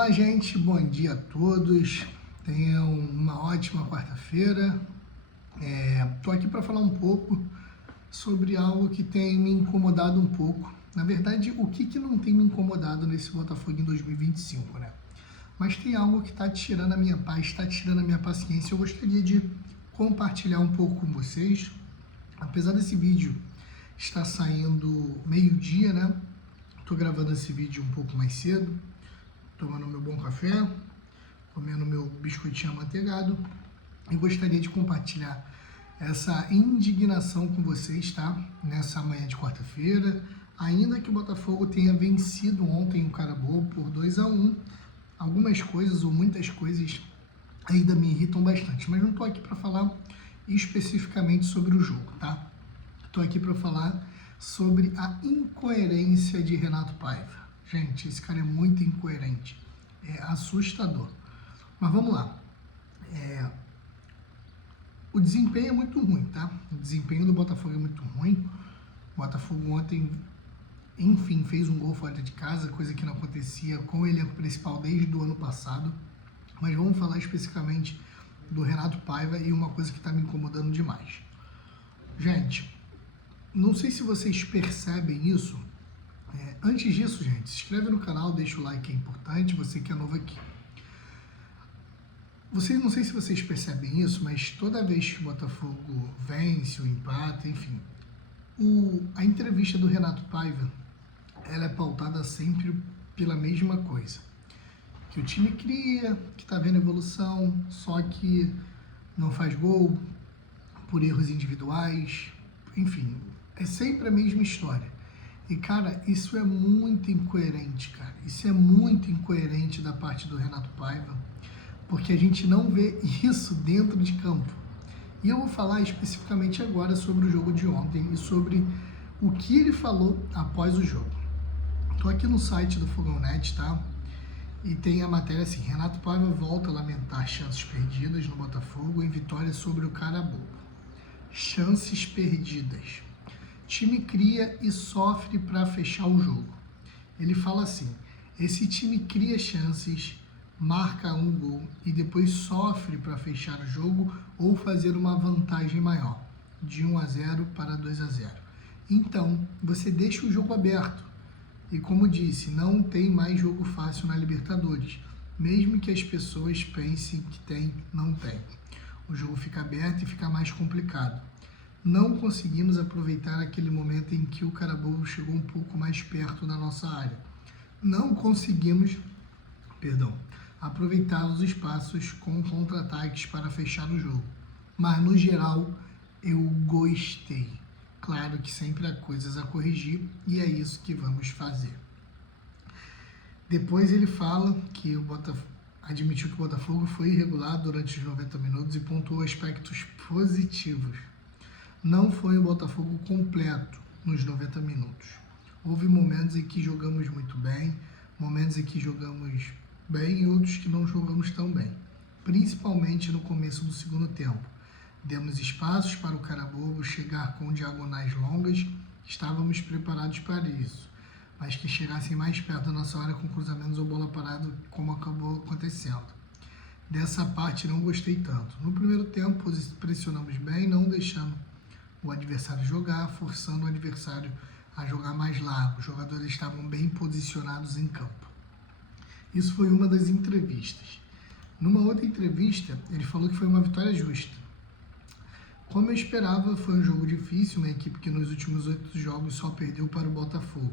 Olá, gente, bom dia a todos. Tenham uma ótima quarta-feira. Estou aqui para falar um pouco sobre algo que tem me incomodado um pouco. Na verdade, o que não tem me incomodado nesse Botafogo em 2025, né? Mas tem algo que está tirando a minha paz, está tirando a minha paciência. Eu gostaria de compartilhar um pouco com vocês. Apesar desse vídeo estar saindo meio-dia, né? Estou gravando esse vídeo um pouco mais cedo, tomando meu bom café, comendo meu biscoitinho amanteigado, e gostaria de compartilhar essa indignação com vocês, tá? Nessa manhã de quarta-feira, ainda que o Botafogo tenha vencido ontem o Carabobo por 2-1, algumas coisas ou muitas coisas ainda me irritam bastante, mas não estou aqui para falar especificamente sobre o jogo, tá? Estou aqui para falar sobre a incoerência de Renato Paiva. Gente, esse cara é muito incoerente, é assustador. Mas vamos lá. O desempenho é muito ruim, tá? O desempenho do Botafogo é muito ruim. O Botafogo ontem, enfim, fez um gol fora de casa, coisa que não acontecia com o elenco principal desde o ano passado. Mas vamos falar especificamente do Renato Paiva e uma coisa que está me incomodando demais. Gente, não sei se vocês percebem isso. Antes disso, gente, se inscreve no canal, deixa o like, é importante, você que é novo aqui. Não sei se vocês percebem isso, mas toda vez que o Botafogo vence ou empata, enfim, a entrevista do Renato Paiva, ela é pautada sempre pela mesma coisa. Que o time cria, que está vendo evolução, só que não faz gol por erros individuais, enfim, é sempre a mesma história. E, cara, isso é muito incoerente, cara. Isso é muito incoerente da parte do Renato Paiva, porque a gente não vê isso dentro de campo. E eu vou falar especificamente agora sobre o jogo de ontem e sobre o que ele falou após o jogo. Estou aqui no site do Fogão.net, tá? E tem a matéria assim: Renato Paiva volta a lamentar chances perdidas no Botafogo em vitória sobre o Carabobo. Chances perdidas. Time cria e sofre para fechar o jogo. Ele fala assim: esse time cria chances, marca um gol e depois sofre para fechar o jogo ou fazer uma vantagem maior, de 1-0 para 2-0. Então, você deixa o jogo aberto. E como disse, não tem mais jogo fácil na Libertadores. Mesmo que as pessoas pensem que tem, não tem. O jogo fica aberto e fica mais complicado. Não conseguimos aproveitar aquele momento em que o Carabobo chegou um pouco mais perto da nossa área. Não conseguimos, aproveitar os espaços com contra-ataques para fechar o jogo. Mas, no geral, eu gostei. Claro que sempre há coisas a corrigir e é isso que vamos fazer. Depois ele fala que admitiu que o Botafogo foi irregular durante os 90 minutos e pontuou aspectos positivos. Não foi o Botafogo completo nos 90 minutos. Houve momentos em que jogamos muito bem, momentos em que jogamos bem e outros que não jogamos tão bem, principalmente no começo do segundo tempo. Demos espaços para o Carabobo chegar com diagonais longas, estávamos preparados para isso, mas que chegassem mais perto da nossa área com cruzamentos ou bola parada, como acabou acontecendo. Dessa parte não gostei tanto. No primeiro tempo pressionamos bem, não deixando o adversário jogar, forçando o adversário a jogar mais largo. Os jogadores estavam bem posicionados em campo. Isso foi uma das entrevistas. Numa outra entrevista, ele falou que foi uma vitória justa. Como eu esperava, foi um jogo difícil, uma equipe que nos últimos 8 jogos só perdeu para o Botafogo.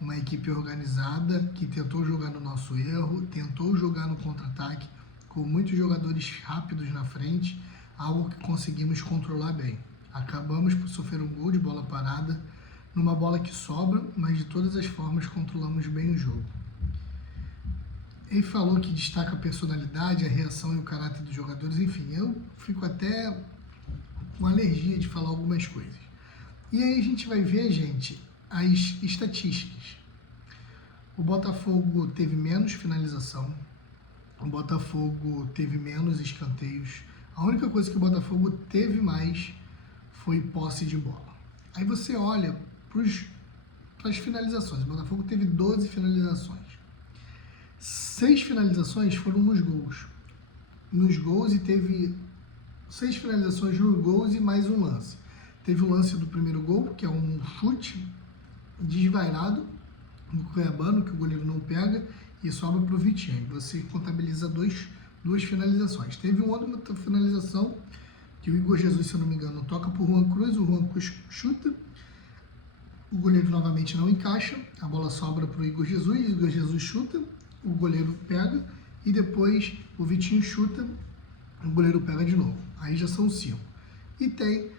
Uma equipe organizada que tentou jogar no nosso erro, tentou jogar no contra-ataque, com muitos jogadores rápidos na frente, algo que conseguimos controlar bem. Acabamos por sofrer um gol de bola parada, numa bola que sobra, mas de todas as formas controlamos bem o jogo. Ele falou que destaca a personalidade, a reação e o caráter dos jogadores, enfim, eu fico até com alergia de falar algumas coisas. E aí a gente vai ver, gente, as estatísticas. O Botafogo teve menos finalização, o Botafogo teve menos escanteios, a única coisa que o Botafogo teve mais foi posse de bola. Aí você olha para as finalizações, o Botafogo teve 12 finalizações. 6 finalizações foram nos gols. Nos gols, e teve 6 finalizações nos gols e mais um lance. Teve o lance do primeiro gol, que é um chute desvairado no Cuiabano, que o goleiro não pega, e sobra para o Vitinho. Você contabiliza duas finalizações. Teve uma outra finalização que o Igor Jesus, se eu não me engano, toca para o Juan Cruz, o Juan Cruz chuta, o goleiro novamente não encaixa, a bola sobra para o Igor Jesus chuta, o goleiro pega, e depois o Vitinho chuta, o goleiro pega de novo. Aí já são 5. E tem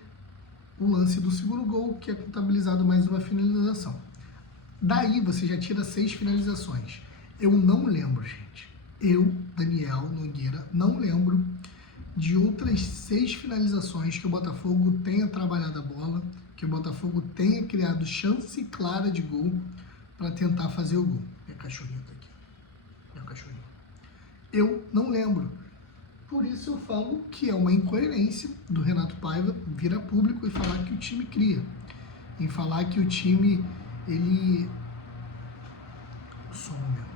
o lance do segundo gol, que é contabilizado mais uma finalização. Daí você já tira 6 finalizações. Eu não lembro, gente. Eu, Daniel Nogueira, não lembro de outras 6 finalizações que o Botafogo tenha trabalhado a bola, que o Botafogo tenha criado chance clara de gol para tentar fazer o gol. Minha cachorrinha tá aqui. Minha cachorrinha. Eu não lembro. Por isso eu falo que é uma incoerência do Renato Paiva vir a público e falar que o time cria. Em falar que o time, ele... Só um momento.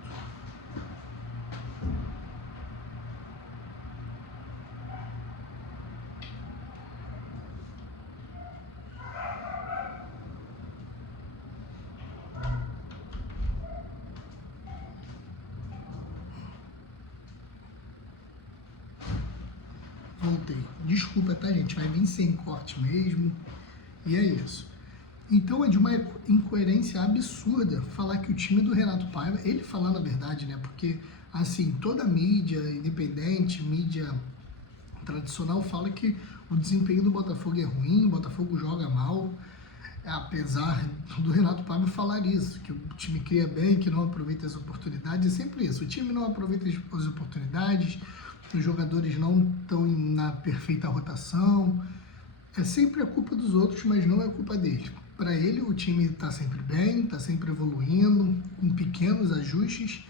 Voltei. Desculpa, tá, gente? Vai vir sem corte mesmo. E é isso. Então é de uma incoerência absurda falar que o time do Renato Paiva, ele falar na verdade, né? Porque, assim, toda mídia independente, mídia tradicional fala que o desempenho do Botafogo é ruim, o Botafogo joga mal, apesar do Renato Paiva falar isso, que o time cria bem, que não aproveita as oportunidades, é sempre isso. O time não aproveita as oportunidades, os jogadores não estão na perfeita rotação, é sempre a culpa dos outros, mas não é culpa deles. Para ele, o time está sempre bem, está sempre evoluindo, com pequenos ajustes,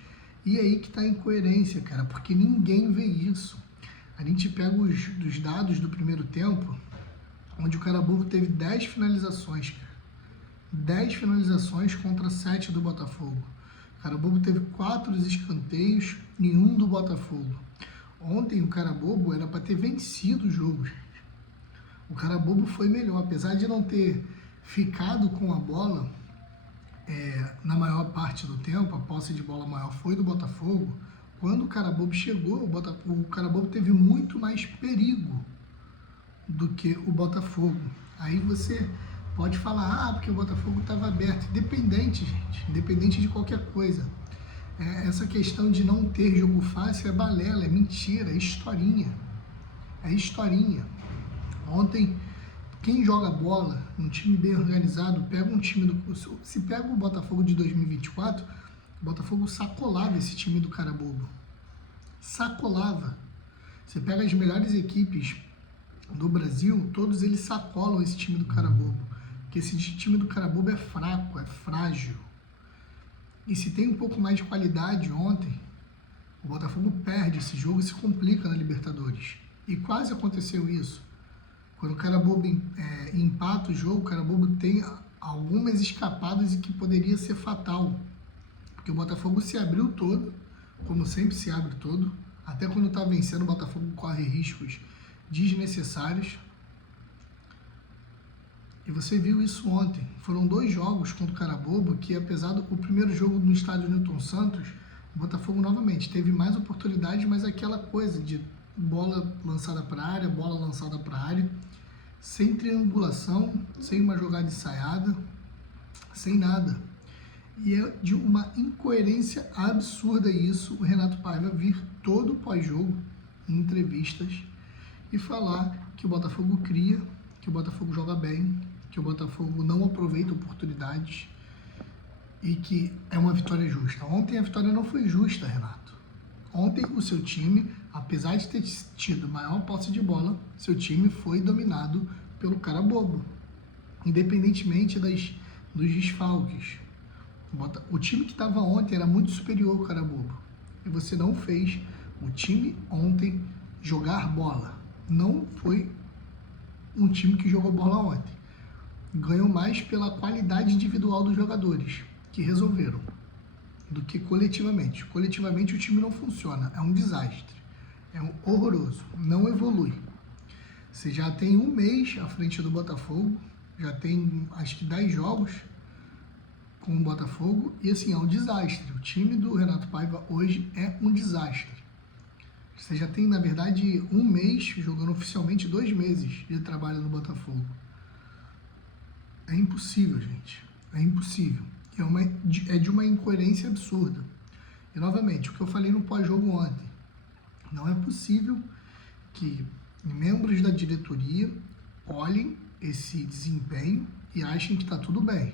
e é aí que está a incoerência, cara, porque ninguém vê isso. A gente pega os dados do primeiro tempo, onde o Carabobo teve 10 finalizações, cara. 10 finalizações contra 7 do Botafogo. O Carabobo teve 4 escanteios e 1 do Botafogo. Ontem o Carabobo era para ter vencido o jogo, gente. O Carabobo foi melhor, apesar de não ter ficado com a bola na maior parte do tempo, a posse de bola maior foi do Botafogo. Quando o Carabobo chegou, o Carabobo teve muito mais perigo do que o Botafogo. Aí você pode falar, porque o Botafogo estava aberto. Independente, gente, independente de qualquer coisa. Essa questão de não ter jogo fácil é balela, é mentira, é historinha. É historinha. Ontem, quem joga bola, um time bem organizado, pega um time do... Se pega o Botafogo de 2024, o Botafogo sacolava esse time do Carabobo. Sacolava. Você pega as melhores equipes do Brasil, todos eles sacolam esse time do Carabobo. Porque esse time do Carabobo é fraco, é frágil. E se tem um pouco mais de qualidade ontem, o Botafogo perde esse jogo e se complica na Libertadores. E quase aconteceu isso. Quando o Carabobo empata o jogo, o Carabobo tem algumas escapadas e que poderia ser fatal. Porque o Botafogo se abriu todo, como sempre se abre todo. Até quando está vencendo, o Botafogo corre riscos desnecessários. E você viu isso ontem. Foram 2 jogos contra o Carabobo que, apesar do primeiro jogo no estádio Newton Santos, o Botafogo novamente teve mais oportunidades, mas aquela coisa de bola lançada para a área, bola lançada para a área, sem triangulação, sem uma jogada ensaiada, sem nada. E é de uma incoerência absurda isso, o Renato Paiva vir todo pós-jogo, em entrevistas, e falar que o Botafogo cria, que o Botafogo joga bem, que o Botafogo não aproveita oportunidades e que é uma vitória justa. Ontem a vitória não foi justa, Renato. Ontem o seu time, apesar de ter tido maior posse de bola, seu time foi dominado pelo Carabobo, independentemente dos desfalques. O time que estava ontem era muito superior ao Carabobo. E você não fez o time ontem jogar bola. Não foi um time que jogou bola ontem. Ganhou mais pela qualidade individual dos jogadores, que resolveram. do que coletivamente. Coletivamente o time não funciona, é um desastre, é um horroroso, não evolui. Você já tem um mês à frente do Botafogo, já tem acho que 10 jogos com o Botafogo e assim, é um desastre. O time do Renato Paiva hoje é um desastre. Você já tem, na verdade, um mês jogando oficialmente 2 meses de trabalho no Botafogo. É impossível, gente. É impossível. É de uma incoerência absurda. E, novamente, o que eu falei no pós-jogo ontem. Não é possível que membros da diretoria olhem esse desempenho e achem que está tudo bem.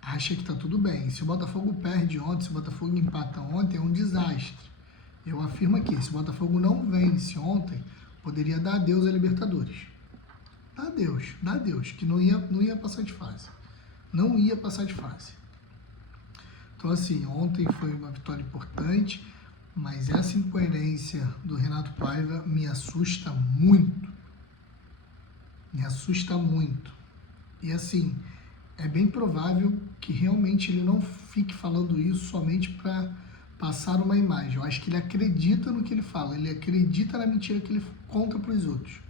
Acha que está tudo bem. Se o Botafogo perde ontem, se o Botafogo empata ontem, é um desastre. Eu afirmo aqui, se o Botafogo não vence ontem, poderia dar adeus à Libertadores. Dá adeus, que não ia passar de fase. Não ia passar de fase. Então, assim, ontem foi uma vitória importante, mas essa incoerência do Renato Paiva me assusta muito. Me assusta muito. E, assim, é bem provável que realmente ele não fique falando isso somente para passar uma imagem. Eu acho que ele acredita no que ele fala, ele acredita na mentira que ele conta para os outros.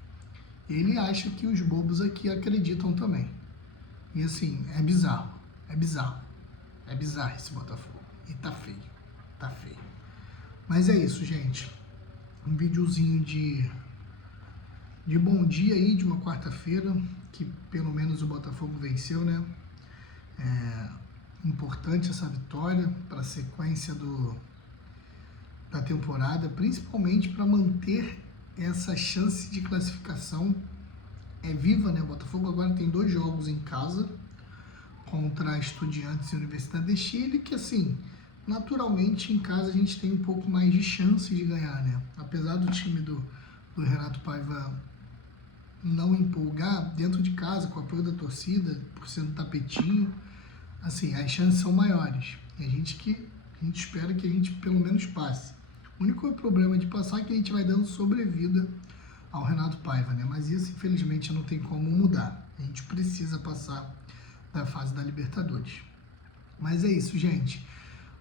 Ele acha que os bobos aqui acreditam também. E assim, é bizarro, é bizarro. É bizarro esse Botafogo. E tá feio, tá feio. Mas é isso, gente. Um videozinho de bom dia aí, de uma quarta-feira, que pelo menos o Botafogo venceu, né? É importante essa vitória para a sequência da temporada, principalmente para manter essa chance de classificação viva, né? O Botafogo agora tem 2 jogos em casa contra Estudiantes e Universidade de Chile, que assim, naturalmente em casa a gente tem um pouco mais de chance de ganhar, né? Apesar do time do Renato Paiva não empolgar, dentro de casa, com o apoio da torcida, por ser um tapetinho, assim, as chances são maiores. E a gente espera que a gente pelo menos passe. O único problema de passar é que a gente vai dando sobrevida ao Renato Paiva, né? Mas isso, infelizmente, não tem como mudar. A gente precisa passar da fase da Libertadores. Mas é isso, gente.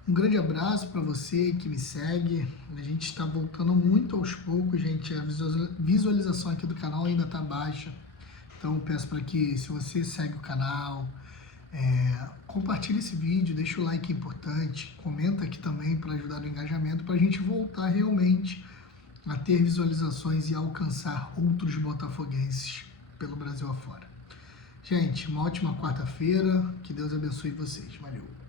Um grande abraço para você que me segue. A gente está voltando muito aos poucos, gente. A visualização aqui do canal ainda está baixa. Então, eu peço para que, se você segue o canal, compartilhe esse vídeo, deixa o like importante, comenta aqui também para ajudar no engajamento, para a gente voltar realmente a ter visualizações e alcançar outros botafoguenses pelo Brasil afora. Gente, uma ótima quarta-feira, que Deus abençoe vocês. Valeu!